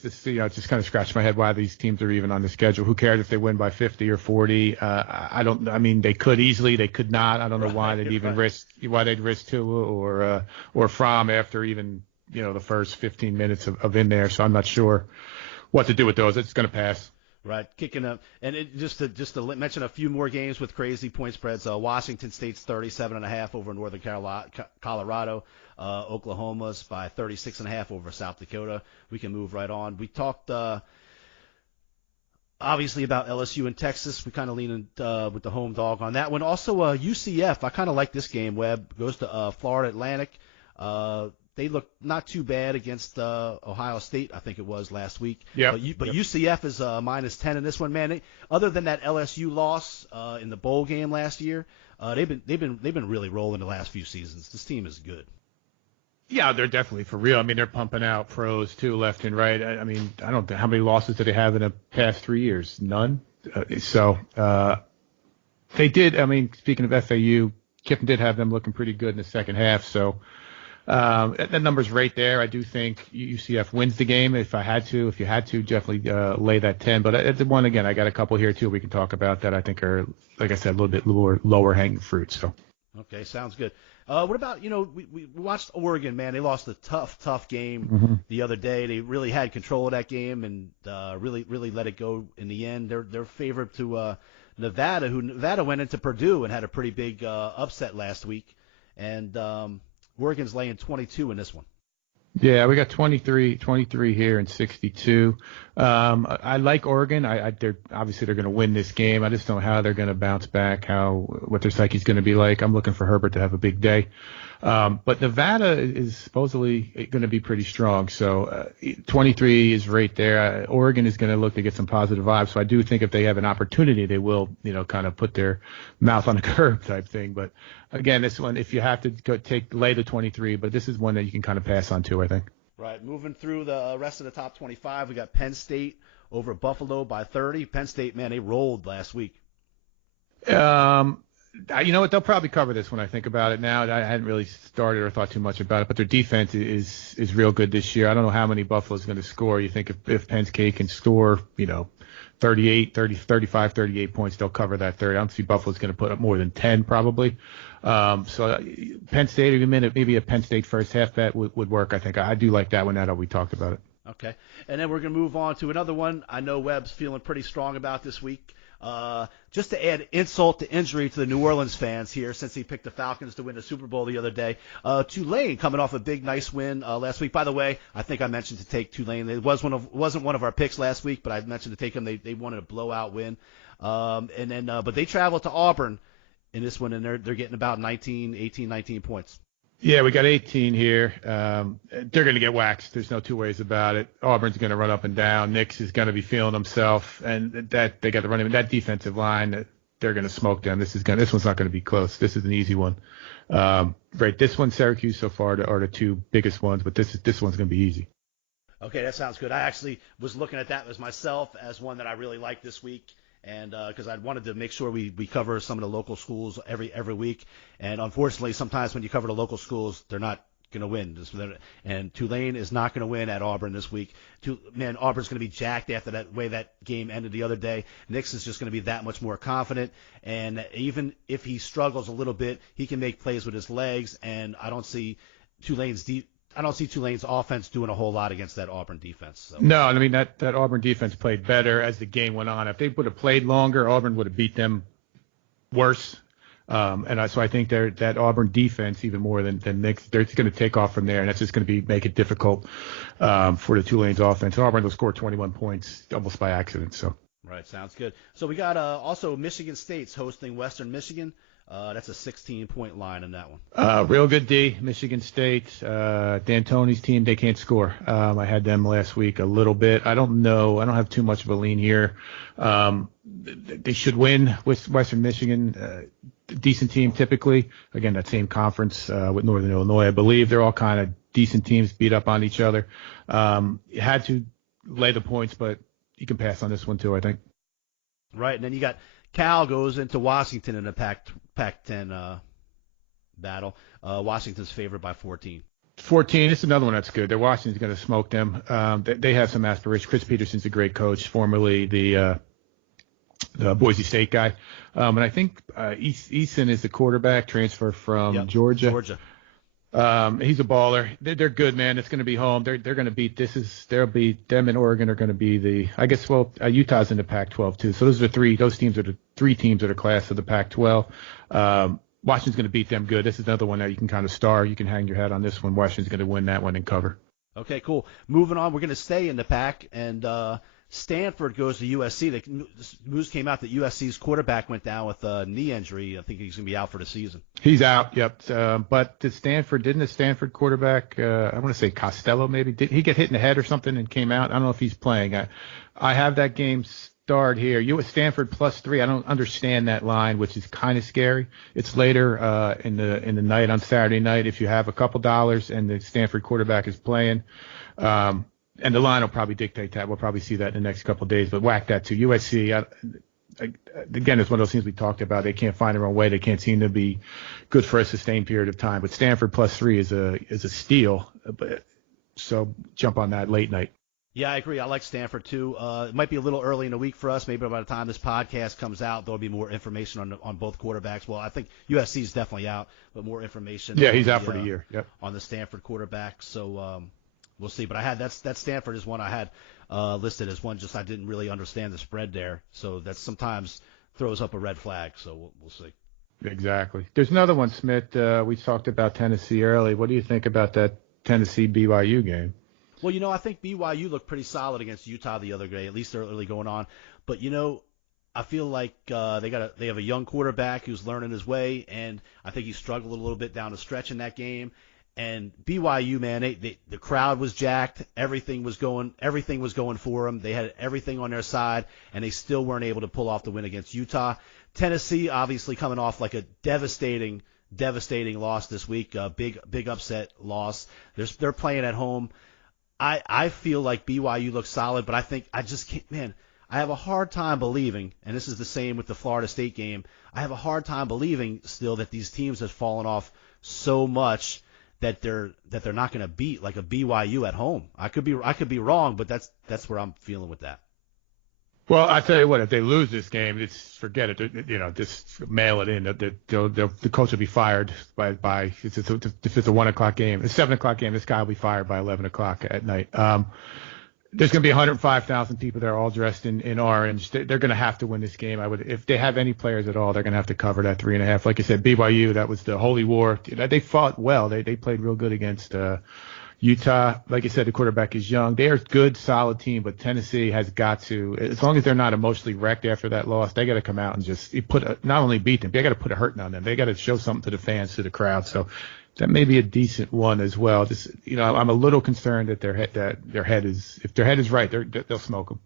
just, just kind of scratch my head why these teams are even on the schedule. Who cares if they win by 50 or 40? They could easily, they could not. I don't know why they'd even risk 2 or from after even the first 15 minutes of in there. So I'm not sure what to do with those. It's going to pass. Right, kicking up, and just to mention a few more games with crazy point spreads. Washington State's 37.5 over Northern Colorado. Oklahoma's by 36.5 over South Dakota. We can move right on. We talked obviously about LSU and Texas. We kind of leaning with the home dog on that one. Also, UCF. I kind of like this game. Webb goes to Florida Atlantic. They look not too bad against Ohio State, I think it was last week. Yeah. But UCF is minus 10 in this one, man. Other than that LSU loss in the bowl game last year, they've been really rolling the last few seasons. This team is good. Yeah, they're definitely for real. I mean, they're pumping out pros too, left and right. I mean, I don't know how many losses did they have in the past 3 years? None. They did. I mean, speaking of FAU, Kiffin did have them looking pretty good in the second half. So. That number's right there. I do think UCF wins the game. If you had to, definitely lay that 10. But at the one again, I got a couple here too we can talk about that I think are, like I said, a little bit lower hanging fruit. So. Okay, sounds good. What about we watched Oregon, man. They lost a tough game the other day. They really had control of that game and really let it go in the end. They're favored to Nevada, who Nevada went into Purdue and had a pretty big upset last week, and Oregon's laying 22 in this one. Yeah, we got 23 here and 62. I like Oregon. They're going to win this game. I just don't know how they're going to bounce back, what their psyche's going to be like. I'm looking for Herbert to have a big day. But Nevada is supposedly going to be pretty strong. So 23 is right there. Oregon is going to look to get some positive vibes. So I do think if they have an opportunity, they will, kind of put their mouth on the curb type thing. But again, this one, if you have to lay the 23, but this is one that you can kind of pass on to, I think. Right. Moving through the rest of the top 25, we got Penn State over Buffalo by 30. Penn State, man, they rolled last week. You know what? They'll probably cover this when I think about it now. I hadn't really started or thought too much about it, but their defense is real good this year. I don't know how many Buffalo's going to score. You think if Penn State can score, 35, 38 points, they'll cover that 30. I don't see Buffalo's going to put up more than 10 probably. So Penn State, maybe a Penn State first half bet would work. I think I do like that one. Now that we talked about it. Okay. And then we're going to move on to another one I know Webb's feeling pretty strong about this week. Just to add insult to injury to the New Orleans fans here, since he picked the Falcons to win the Super Bowl the other day. Tulane coming off a big, nice win last week. By the way, I think I mentioned to take Tulane. It wasn't one of our picks last week, but I mentioned to take them. They wanted a blowout win. But they traveled to Auburn in this one, and they're getting about 19 points. Yeah, we got 18 here. They're going to get waxed. There's no two ways about it. Auburn's going to run up and down. Nix is going to be feeling himself, and that they got to run him. That defensive line, they're going to smoke them. This one's not going to be close. This is an easy one. Right, this one, Syracuse so far are the two biggest ones, but this one's going to be easy. Okay, that sounds good. I actually was looking at that as myself as one that I really like this week. And because I wanted to make sure we cover some of the local schools every week. And unfortunately, sometimes when you cover the local schools, they're not going to win. And Tulane is not going to win at Auburn this week. Auburn's going to be jacked after that way that game ended the other day. Nix is just going to be that much more confident. And even if he struggles a little bit, he can make plays with his legs. And I don't see Tulane's offense doing a whole lot against that Auburn defense. So. No, I mean that Auburn defense played better as the game went on. If they would have played longer, Auburn would have beat them worse. So I think that Auburn defense, even more than Nix, they're going to take off from there, and that's just going to make it difficult for the Tulane's offense. Auburn will score 21 points almost by accident. So. Right, sounds good. So we got also Michigan State's hosting Western Michigan. That's a 16-point line in that one. Real good D, Michigan State. D'Antoni's team, they can't score. I had them last week a little bit. I don't know. I don't have too much of a lean here. They should win with Western Michigan. Decent team typically. Again, that same conference with Northern Illinois. I believe they're all kind of decent teams, beat up on each other. You had to lay the points, but you can pass on this one too, I think. Right, and then you got Cal goes into Washington in a Pac-10 battle. Washington's favored by 14. 14. It's another one that's good. Washington's going to smoke them. They have some aspirations. Chris Peterson's a great coach, formerly the Boise State guy. And I think Eason is the quarterback, transfer from Georgia. He's a baller. They're good, man. It's going to be home. They're going to beat. Them and Oregon are going to be Utah's in the Pac-12 too. So those teams are the three teams that are class of the Pac-12. Washington's going to beat them good. This is another one that you can kind of star. You can hang your hat on this one. Washington's going to win that one and cover. Okay, cool. Moving on, we're going to stay in the Pac, and Stanford goes to USC. The news came out that USC's quarterback went down with a knee injury. I think he's going to be out for the season. He's out, yep. But didn't the Stanford quarterback, I want to say Costello maybe, did he get hit in the head or something and came out? I don't know if he's playing. I have that game starred here. Stanford +3. I don't understand that line, which is kind of scary. It's later in the night on Saturday night. If you have a couple dollars and the Stanford quarterback is playing, and the line will probably dictate that. We'll probably see that in the next couple of days. But whack that to USC. Again, it's one of those things we talked about. They can't find their own way. They can't seem to be good for a sustained period of time. But Stanford +3 is a steal. So jump on that late night. Yeah, I agree. I like Stanford too. It might be a little early in the week for us. Maybe by the time this podcast comes out, there'll be more information on both quarterbacks. Well, I think USC is definitely out, but more information. Yeah, he's out for the year. Yep. On the Stanford quarterback. So we'll see. But I had that Stanford is one I had listed as one. Just I didn't really understand the spread there. So that sometimes throws up a red flag. So we'll see. Exactly. There's another one, Smitt. We talked about Tennessee early. What do you think about that Tennessee BYU game? Well, I think BYU looked pretty solid against Utah the other day, at least early going on. But, I feel like they have a young quarterback who's learning his way, and I think he struggled a little bit down the stretch in that game. And BYU, man, the crowd was jacked. Everything was going for them. They had everything on their side, and they still weren't able to pull off the win against Utah. Tennessee, obviously coming off like a devastating loss this week, a big upset loss. They're playing at home. I feel like BYU looks solid, but I just can't, man. I have a hard time believing, and this is the same with the Florida State game. I have a hard time believing still that these teams have fallen off so much that they're not going to beat like a BYU at home. I could be wrong, but that's where I'm feeling with that. Well, I tell you what, if they lose this game, forget it. Just mail it in. The coach will be fired by if it's a 1:00 game, a 7:00 game. This guy will be fired by 11:00 at night. There's going to be 105,000 people there, all dressed in orange. They're going to have to win this game. If they have any players at all, they're going to have to cover that 3.5. Like I said, BYU, that was the holy war. They fought well. They played real good against Utah. Like I said, the quarterback is young. They are a good, solid team, but Tennessee has got to, as long as they're not emotionally wrecked after that loss, they got to come out and just not only beat them, they got to put a hurting on them. They got to show something to the fans, to the crowd. So that may be a decent one as well. Just, I'm a little concerned that their head is right, they'll smoke them.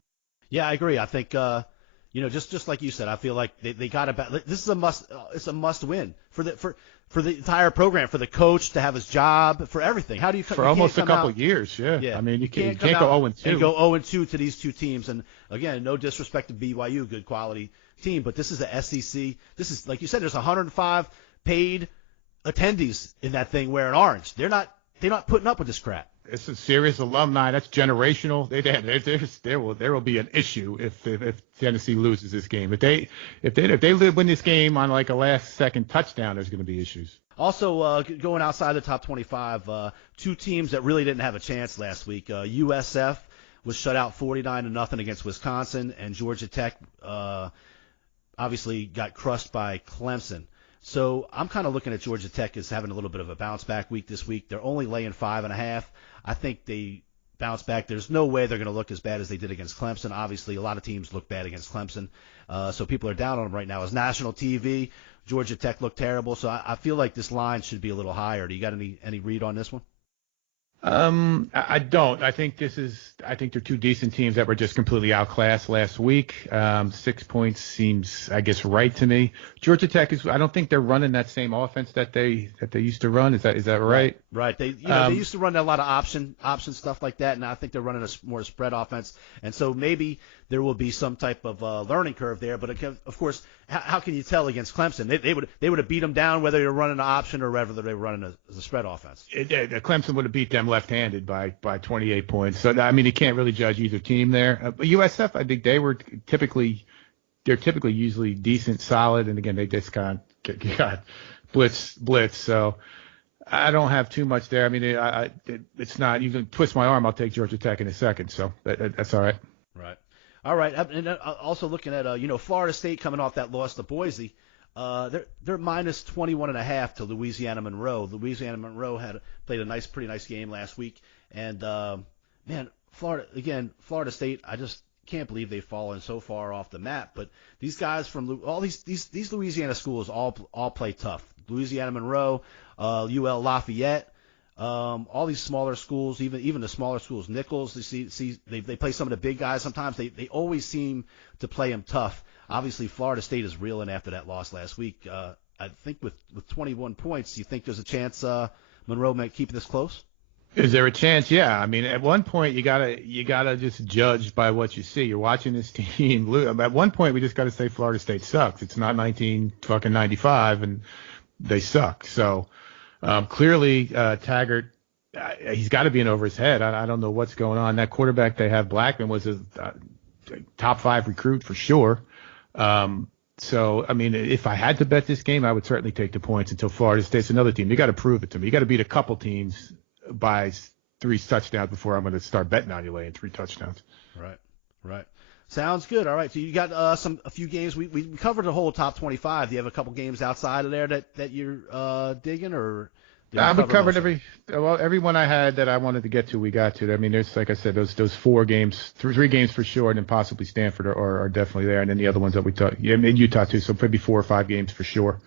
Yeah, I agree. I think, just like you said, I feel like they got to. This is it's a must win for the entire program, for the coach to have his job, for everything. How do you for almost a couple years? Yeah. I mean, you can't go 0-2 and go 0-2 to these two teams. And again, no disrespect to BYU, good quality team, but this is the SEC. This is, like you said, there's 105 paid attendees in that thing wearing orange. They're not putting up with this crap. It's a serious alumni. That's generational. There will be an issue if Tennessee loses this game. If they win this game on like a last second touchdown, there's going to be issues. Also, going outside the top 25, two teams that really didn't have a chance last week. USF was shut out 49-0 against Wisconsin, and Georgia Tech obviously got crushed by Clemson. So I'm kind of looking at Georgia Tech as having a little bit of a bounce back week this week. They're only laying 5.5. I think they bounce back. There's no way they're going to look as bad as they did against Clemson. Obviously, a lot of teams look bad against Clemson, so people are down on them right now. As national TV, Georgia Tech looked terrible, so I feel like this line should be a little higher. Do you got any read on this one? I don't. I think they're two decent teams that were just completely outclassed last week. 6 points seems, I guess, right to me. Georgia Tech I don't think they're running that same offense that they used to run. Is that right? Right. They used to run a lot of option stuff like that, and I think they're running a more spread offense. And so maybe there will be some type of learning curve there. But of course, how can you tell against Clemson? They would have beat them down whether they're running an option or whether they were running a spread offense. Clemson would have beat them left-handed by 28 points. So I mean, you can't really judge either team there. But USF, I think they're typically usually decent, solid, and again they just got blitz. So I don't have too much there. I mean, it's not. You can twist my arm, I'll take Georgia Tech in a second. So that's all right. Right. All right. And also looking at Florida State coming off that loss to Boise. They're minus 21.5 to Louisiana Monroe. Louisiana Monroe played a pretty nice game last week. And man, Florida State. I just can't believe they've fallen so far off the map. But these guys from all these Louisiana schools all play tough. Louisiana Monroe, UL Lafayette, all these smaller schools, even the smaller schools, Nichols. They play some of the big guys. Sometimes they always seem to play them tough. Obviously, Florida State is reeling after that loss last week. I think with 21 points, you think there's a chance Monroe might keep this close? Is there a chance? Yeah. I mean, at one point you gotta just judge by what you see. You're watching this team lose. At one point we just got to say Florida State sucks. It's not 1995 and they suck. So clearly Taggart, he's got to be in over his head. I don't know what's going on. That quarterback they have, Blackman, was a top 5 recruit for sure. So, I mean, if I had to bet this game, I would certainly take the points until Florida State's another team. You got to prove it to me. You got to beat a couple teams by 3 touchdowns before I'm going to start betting on you laying 3 touchdowns. Right. Sounds good. All right. So you got a few games. We covered the whole top 25. Do you have a couple games outside of there that you're digging, or? We covered everyone I had that I wanted to get to. We got to. I mean, there's, like I said, those 4 games, 3 games for sure, and then possibly Stanford are definitely there, and then the other ones that we talked, in Utah too. So maybe 4 or 5 games for sure.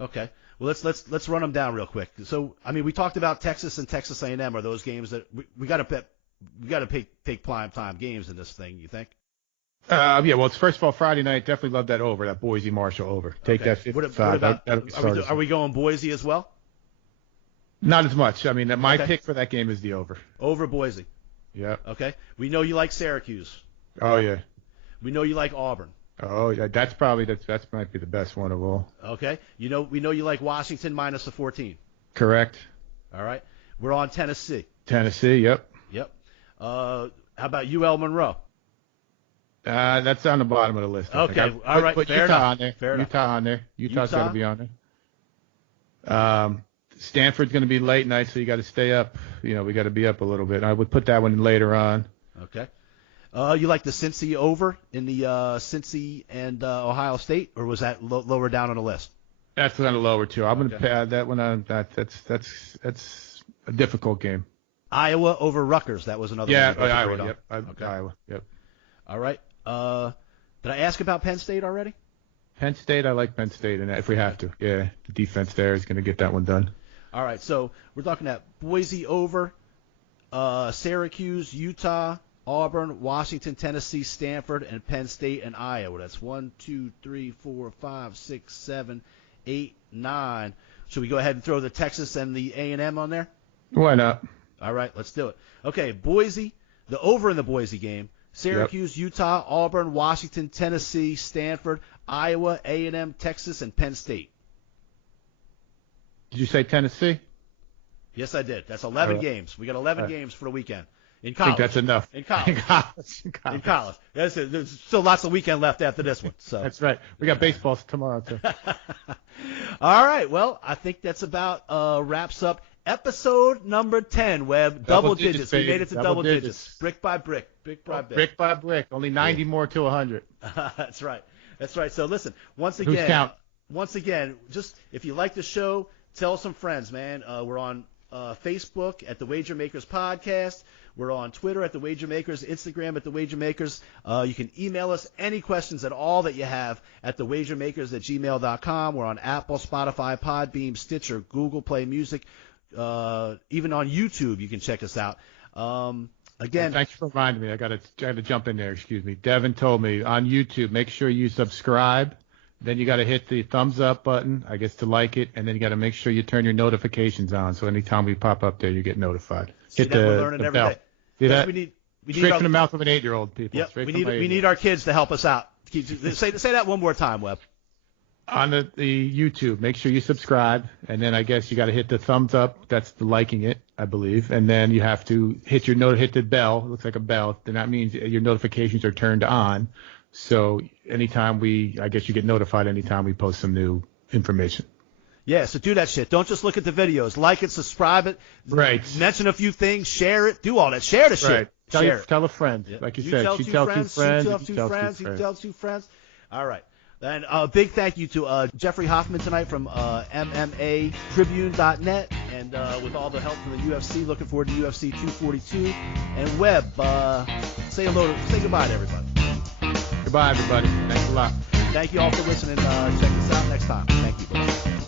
Okay. Well, let's run them down real quick. So, I mean, we talked about Texas and Texas A&M. Are those games that we got to bet? We got to take prime time games in this thing. You think? Yeah. Well, it's first of all Friday night. Definitely love that over, that Boise Marshall over. Take that 55. What about, are we going Boise as well? Not as much. I mean, my pick for that game is the over. Over Boise. Yeah. Okay. We know you like Syracuse. Oh yeah. We know you like Auburn. Oh yeah. That might be the best one of all. Okay. We know you like Washington minus the 14. Correct. All right. We're on Tennessee. Tennessee. Yep. How about UL Monroe? That's on the bottom of the list. Okay. All right. Put Fair Utah enough. on there. Fair Utah enough. on there. Utah's got to be on there. Stanford's going to be late night, so you got to stay up. We got to be up a little bit. I would put that one later on. Okay. You like the Cincy over in the Cincy and Ohio State, or was that lower down on the list? That's kind of lower too. I'm going to pad that one on. That's a difficult game. Iowa over Rutgers. That was another. Yeah, one Iowa. Yep. Okay. Iowa. Yep. All right. Did I ask about Penn State already? Penn State. I like Penn State, and if we have to, the defense there is going to get that one done. All right, so we're talking at Boise over, Syracuse, Utah, Auburn, Washington, Tennessee, Stanford, and Penn State and Iowa. That's 1, 2, 3, 4, 5, 6, 7, 8, 9. Should we go ahead and throw the Texas and the A&M on there? Why not? All right, let's do it. Okay, Boise, the over in the Boise game. Syracuse, Utah, Auburn, Washington, Tennessee, Stanford, Iowa, A&M, Texas, and Penn State. Did you say Tennessee? Yes, I did. That's 11 games. We got 11 games for the weekend. In college. I think that's enough. In college. In college. That's it. There's still lots of weekend left after this one. So that's right. We got baseball tomorrow too. All right. Well, I think that's about wraps up episode number 10. Webb, double digits. We made it to double digits. Brick by brick. Brick by brick. Brick by brick. Only 90 more to 100. That's right. That's right. So listen, once Who's count? Just if you like the show, tell some friends, man. We're on Facebook at the Wager Makers Podcast. We're on Twitter at the Wager Makers, Instagram at the Wager Makers. You can email us any questions at all that you have at thewagermakers@gmail.com. We're on Apple, Spotify, Podbeam, Stitcher, Google Play Music. Even on YouTube, you can check us out. Again, thanks for reminding me. I got to jump in there. Excuse me. Devin told me on YouTube, make sure you subscribe. Then you got to hit the thumbs up button, I guess, to like it, and then you got to make sure you turn your notifications on, so anytime we pop up there, you get notified. Hit the bell. Day. See that? We need straight from the mouth of an 8-year-old, people. Yep. We need our kids to help us out. Say that one more time, Webb. On the YouTube, make sure you subscribe, and then I guess you got to hit the thumbs up. That's the liking it, I believe, and then you have to hit the bell. It looks like a bell. Then that means your notifications are turned on. So anytime I guess you get notified anytime we post some new information. Yeah, so do that shit. Don't just look at the videos. Like it, subscribe it. Right. Mention a few things. Share it. Do all that. Share the shit. Right. Tell a friend. Yeah. Like you said, tell she two tells friends, 2 friends. You tell 2 friends. All right. And a big thank you to Jeffrey Hoffman tonight from MMAtribune.net, and with all the help from the UFC. Looking forward to UFC 242. And Webb, say goodbye to everybody. Goodbye, everybody. Thanks a lot. Thank you all for listening. Check us out next time. Thank you. Bye.